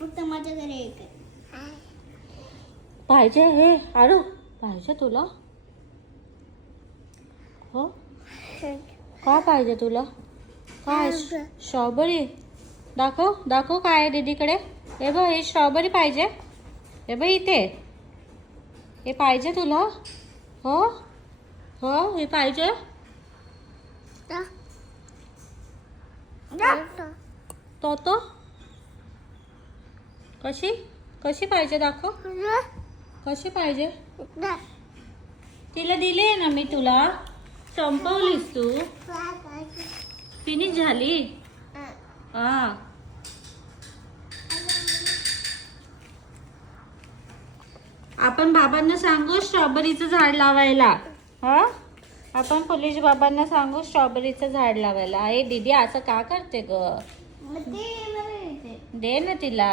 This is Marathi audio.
फक्त माझ्या घरी एक आहे. पाहिजे हे आरू पाहिजे तुला हो काय पाहिजे तुला काय स्ट्रॉबेरी दाखव दाखव काय आहे दीदीकडे हे बघ हे स्ट्रॉबेरी पाहिजे हे बघ इथे हे पाहिजे तुला हो हो हे पाहिजे तो कशी कशी पाहिजे दाखव कशी पाहिजे तिला दिली ना मी तुला संपवलीस तू फिनिश झाली हा आपण बाबांना सांगू स्ट्रॉबेरीचं झाड लावायला हा आपण पोलीस बाबांना सांगू स्ट्रॉबेरीचं झाड लावायला. दीदी असं का करते ग दे ना तिला.